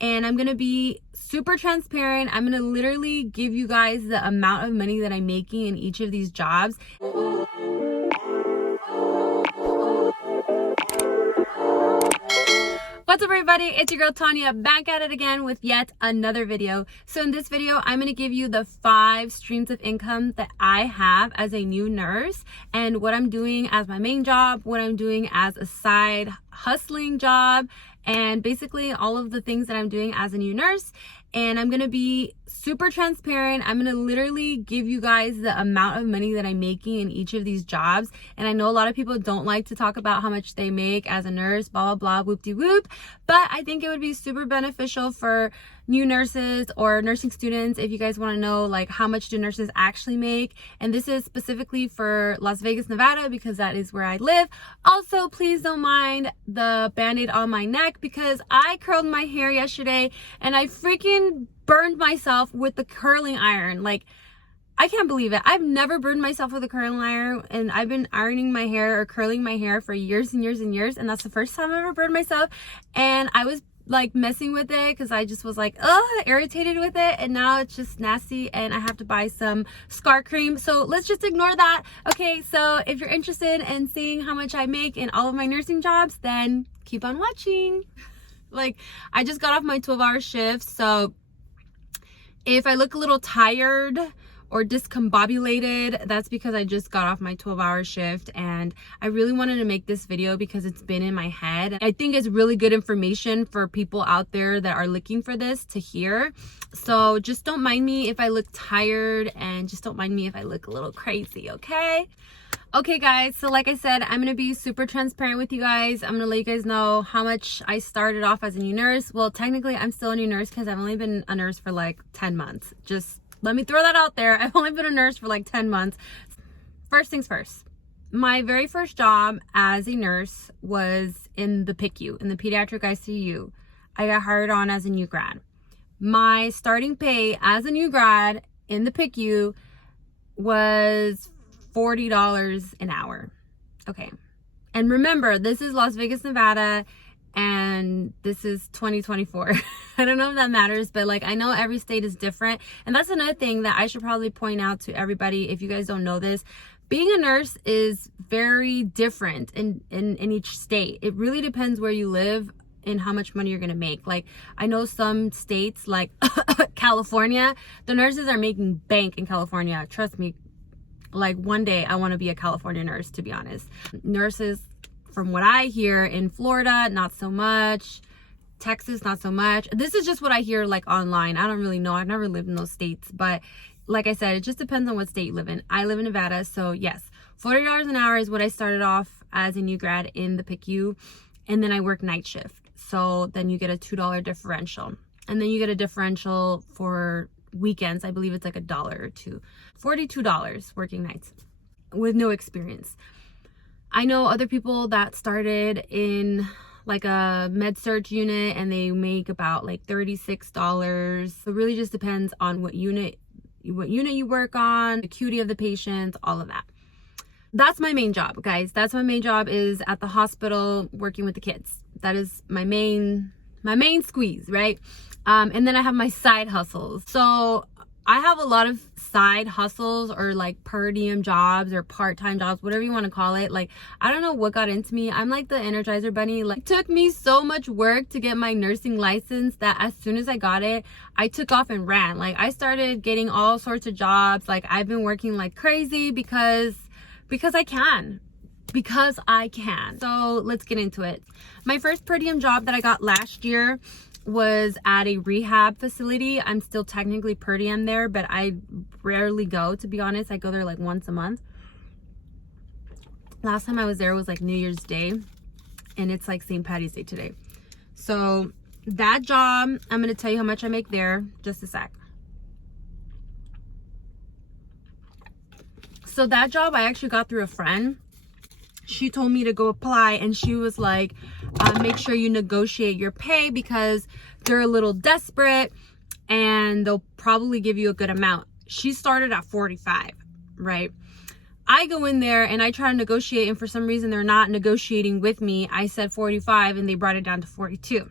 and I'm gonna be super transparent. I'm gonna literally give you guys the amount of money that I'm making in each of these jobs. What's up everybody, it's your girl Tanya, back at it again with yet another video. So in this video, I'm going to give you the 5 streams of income that I have as a new nurse, and what I'm doing as my main job, what I'm doing as a side hustling job, and basically all of the things that I'm doing as a new nurse. And I'm going to be super transparent. I'm going to literally give you guys the amount of money that I'm making in each of these jobs. And I know a lot of people don't like to talk about how much they make as a nurse, blah, blah, blah, whoop-de-whoop. But I think it would be super beneficial for new nurses or nursing students if you guys want to know like how much do nurses actually make. And this is specifically for Las Vegas, Nevada, because that is where I live. Also, please don't mind the band-aid on my neck because I curled my hair yesterday and I freaking burned myself with the curling iron. Like, I can't believe it. I've never burned myself with a curling iron, and I've been ironing my hair or curling my hair for years and years and years, and that's the first time I ever burned myself. And I was like messing with it because I just was like, irritated with it, and now it's just nasty and I have to buy some scar cream. So let's just ignore that. Okay, so if you're interested in seeing how much I make in all of my nursing jobs, then keep on watching. Like, I just got off my 12-hour shift, so if I look a little tired or discombobulated, that's because I just got off my 12-hour shift, and I really wanted to make this video because it's been in my head. I think it's really good information for people out there that are looking for this to hear. So just don't mind me if I look tired, and just don't mind me if I look a little crazy, okay? Okay guys, so like I said, I'm gonna be super transparent with you guys. I'm gonna let you guys know how much I started off as a new nurse. Well, technically I'm still a new nurse because I've only been a nurse for like 10 months. Just let me throw that out there. I've only been a nurse for like 10 months. First things first, my very first job as a nurse was in the PICU, in the pediatric ICU. I got hired on as a new grad. My starting pay as a new grad in the PICU was $40 an hour. Okay. And remember, this is Las Vegas, Nevada, and this is 2024. I don't know if that matters, but like, I know every state is different. And that's another thing that I should probably point out to everybody if you guys don't know this. Being a nurse is very different in each state. It really depends where you live and how much money you're gonna make. Like, I know some states like California, the nurses are making bank in California. Trust me. Like, one day I want to be a California nurse, to be honest. Nurses, from what I hear, in Florida, not so much. Texas, not so much. This is just what I hear like online. I don't really know. I've never lived in those states. But like I said, it just depends on what state you live in. I live in Nevada. So yes, $40 an hour is what I started off as a new grad in the PICU. And then I work night shift. So then you get a $2 differential. And then you get a differential for weekends. I believe it's like $1 or $2. $42 working nights with no experience. I know other people that started in like a med surg unit and they make about like $36. It really just depends on what unit you work on, the acuity of the patients, all of that. That's my main job, guys. That's my main job, is at the hospital working with the kids. That is my main squeeze, right? And then I have my side hustles. So I have a lot of side hustles, or like per diem jobs or part-time jobs, whatever you want to call it. Like, I don't know what got into me. I'm like the Energizer Bunny. Like, it took me so much work to get my nursing license that as soon as I got it, I took off and ran. Like, I started getting all sorts of jobs. Like, I've been working like crazy because I can. Because I can. So let's get into it. My first per diem job that I got last year was at a rehab facility. I'm still technically per diem there, but I rarely go, to be honest. I go there like once a month. Last time I was there was like New Year's Day, and it's like St. Patty's Day today. So that job, I'm going to tell you how much I make there. Just a sec. So that job I actually got through a friend. She told me to go apply, and she was like, make sure you negotiate your pay because they're a little desperate and they'll probably give you a good amount. She started at 45, right? I go in there and I try to negotiate, and for some reason they're not negotiating with me. I said 45 and they brought it down to 42.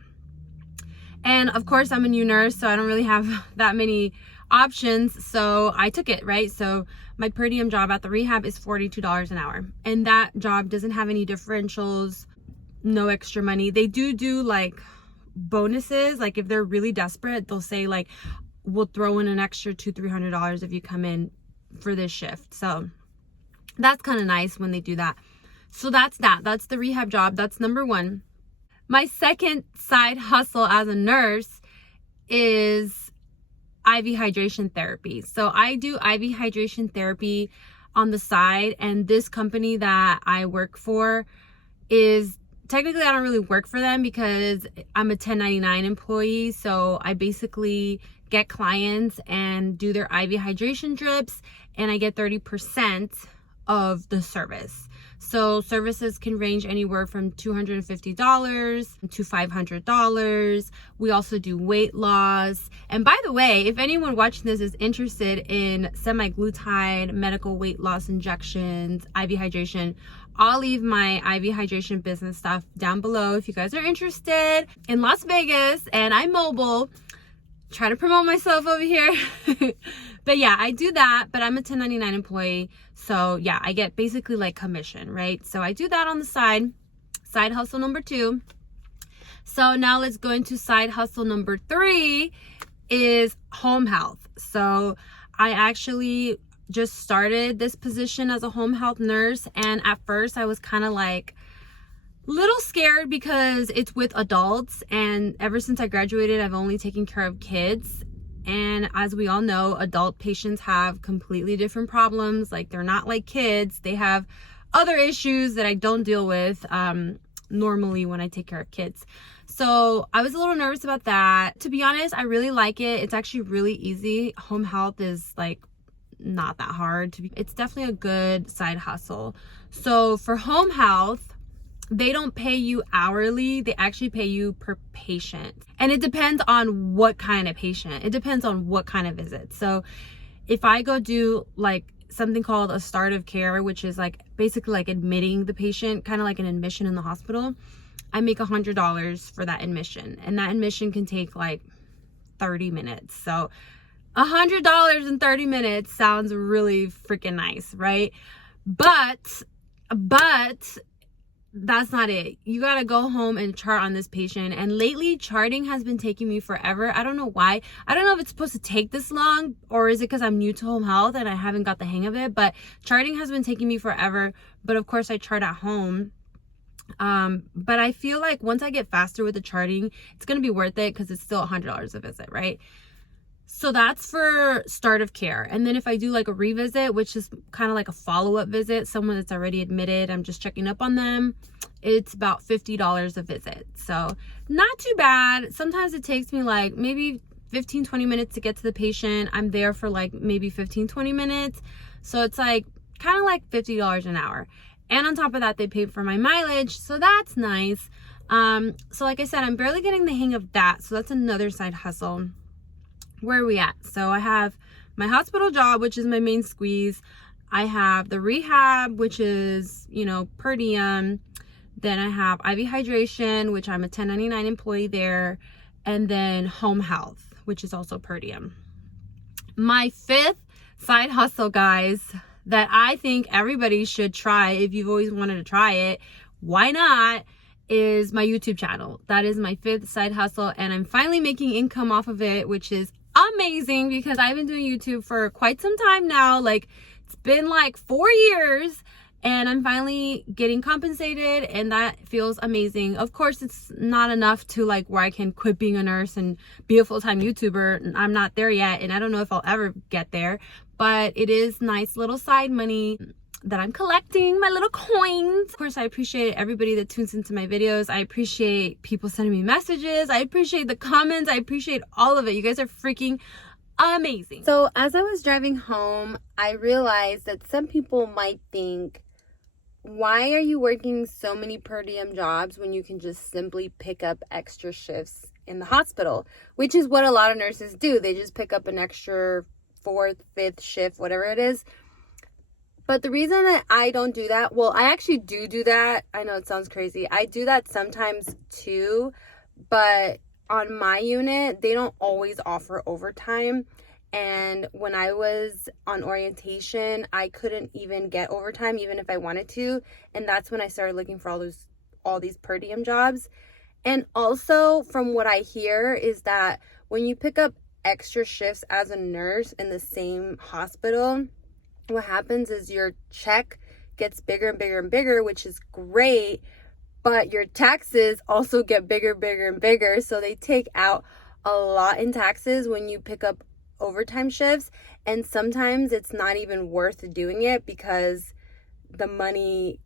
And of course, I'm a new nurse, so I don't really have that many options. So I took it, right? So my per diem job at the rehab is $42 an hour. And that job doesn't have any differentials, no extra money. They do like bonuses. Like if they're really desperate, they'll say like, we'll throw in an extra $200-300 if you come in for this shift. So that's kind of nice when they do that. So that's the rehab job. That's number one. My second side hustle as a nurse is IV hydration therapy. So I do IV hydration therapy on the side, and this company that I work for is technically, I don't really work for them because I'm a 1099 employee. So I basically get clients and do their IV hydration drips, and I get 30% of the service. So services can range anywhere from $250 to $500. We also do weight loss. And by the way, if anyone watching this is interested in semaglutide, medical weight loss injections, IV hydration, I'll leave my IV hydration business stuff down below if you guys are interested. In Las Vegas, and I'm mobile. Try to promote myself over here. But yeah, I do that, but I'm a 1099 employee. So yeah, I get basically like commission, right? So I do that on the side hustle number 2. So now let's go into side hustle number 3 is home health. So I actually just started this position as a home health nurse. And at first I was kind of like little scared because it's with adults, and ever since I graduated I've only taken care of kids, and as we all know, adult patients have completely different problems. Like they're not like kids, they have other issues that I don't deal with normally when I take care of kids. So I was a little nervous about that. To be honest, I really like it. It's actually really easy. Home health is like not that hard to be. It's definitely a good side hustle. So for home health, they don't pay you hourly, they actually pay you per patient. And it depends on what kind of patient. It depends on what kind of visit. So if I go do like something called a start of care, which is like basically like admitting the patient, kind of like an admission in the hospital, I make $100 for that admission. And that admission can take like 30 minutes. So $100 in 30 minutes sounds really freaking nice, right? But that's not it. You gotta go home and chart on this patient. And lately, charting has been taking me forever. I don't know why. I don't know if it's supposed to take this long, or is it because I'm new to home health and I haven't got the hang of it. But charting has been taking me forever. But of course, I chart at home. But I feel like once I get faster with the charting, it's gonna be worth it because it's still $100 a visit, right? So that's for start of care. And then if I do like a revisit, which is kind of like a follow-up visit, someone that's already admitted, I'm just checking up on them, it's about $50 a visit. So not too bad. Sometimes it takes me like maybe 15-20 minutes to get to the patient. I'm there for like maybe 15-20 minutes. So it's like kind of like $50 an hour. And on top of that, they pay for my mileage. So that's nice. So like I said, I'm barely getting the hang of that. So that's another side hustle. Where are we at? So I have my hospital job, which is my main squeeze. I have the rehab, which is, you know, per diem. Then I have IV hydration, which I'm a 1099 employee there. And then home health, which is also per diem. My 5th side hustle, guys, that I think everybody should try if you've always wanted to try it, why not, is my YouTube channel. That is my 5th side hustle, and I'm finally making income off of it, which is amazing because I've been doing YouTube for quite some time now. Like it's been like 4 years, and I'm finally getting compensated, and that feels amazing. Of course, it's not enough to like where I can quit being a nurse and be a full-time YouTuber. I'm not there yet, and I don't know if I'll ever get there, but it is nice little side money that I'm collecting, my little coins. Of course, I appreciate everybody that tunes into my videos. I appreciate people sending me messages. I appreciate the comments. I appreciate all of it. You guys are freaking amazing. So as I was driving home, I realized that some people might think, why are you working so many per diem jobs when you can just simply pick up extra shifts in the hospital? Which is what a lot of nurses do. They just pick up an extra 4th, 5th shift, whatever it is. But the reason that I don't do that, well, I actually do that. I know it sounds crazy. I do that sometimes too, but on my unit, they don't always offer overtime. And when I was on orientation, I couldn't even get overtime even if I wanted to. And that's when I started looking for all these per diem jobs. And also from what I hear is that when you pick up extra shifts as a nurse in the same hospital, what happens is your check gets bigger and bigger and bigger, which is great, but your taxes also get bigger, bigger, and bigger. So they take out a lot in taxes when you pick up overtime shifts, and sometimes it's not even worth doing it because the money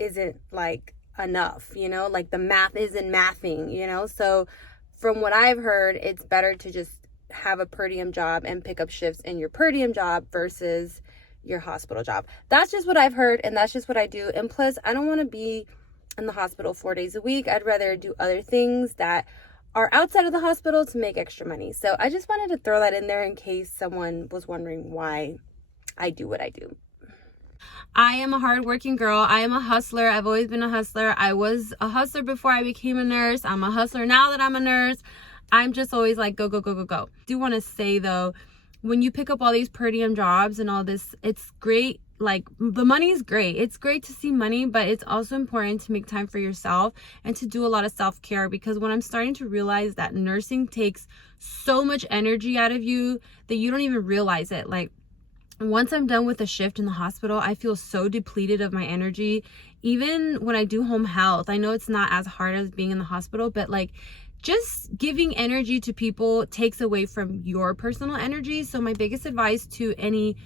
isn't like enough, you know, like the math isn't mathing, you know. So from what I've heard, it's better to just have a per diem job and pick up shifts in your per diem job versus your hospital job. That's just what I've heard, and that's just what I do. And plus, I don't want to be in the hospital 4 days a week. I'd rather do other things that are outside of the hospital to make extra money. So I just wanted to throw that in there in case someone was wondering why I do what I do. I am a hardworking girl. I am a hustler. I've always been a hustler. I was a hustler before I became a nurse. I'm a hustler now that I'm a nurse. I'm just always like, go, go, go, go, go. I do want to say though, when you pick up all these per diem jobs and all this, it's great. Like, the money is great. It's great to see money, but it's also important to make time for yourself and to do a lot of self-care, because when I'm starting to realize that nursing takes so much energy out of you that you don't even realize it. Like, once I'm done with a shift in the hospital, I feel so depleted of my energy. Even when I do home health, I know it's not as hard as being in the hospital, but like, just giving energy to people takes away from your personal energy. So my biggest advice to any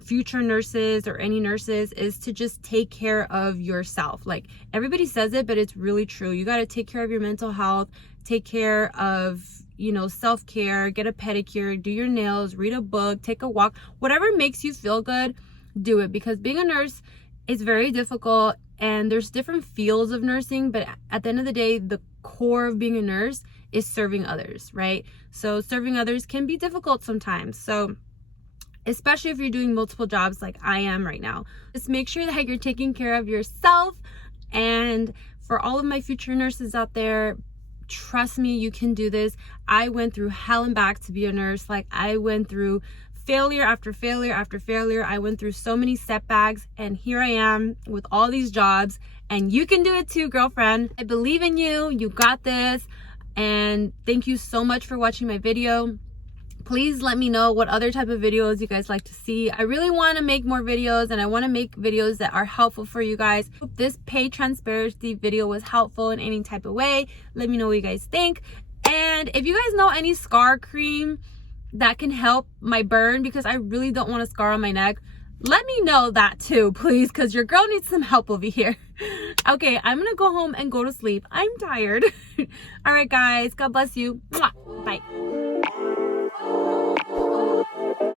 future nurses or any nurses is to just take care of yourself. Like, everybody says it, but it's really true. You got to take care of your mental health, take care of, you know, self-care, get a pedicure, do your nails, read a book, take a walk, whatever makes you feel good, do it. Because being a nurse is very difficult, and there's different fields of nursing, but at the end of the day, the core of being a nurse is serving others, right? So serving others can be difficult sometimes. So especially if you're doing multiple jobs like I am right now, just make sure that you're taking care of yourself. And for all of my future nurses out there, trust me, you can do this. I went through hell and back to be a nurse. Like, I went through failure after failure after failure. I went through so many setbacks, and here I am with all these jobs, and you can do it too, girlfriend. I believe in you. You got this. And thank you so much for watching my video. Please let me know what other type of videos you guys like to see. I really want to make more videos, and I want to make videos that are helpful for you guys. Hope this paid transparency video was helpful in any type of way. Let me know what you guys think. And if you guys know any scar cream that can help my burn, because I really don't want a scar on my neck, let me know that too, please, because your girl needs some help over here. Okay, I'm gonna go home and go to sleep. I'm tired. All right, guys, God bless you. Mwah. Bye.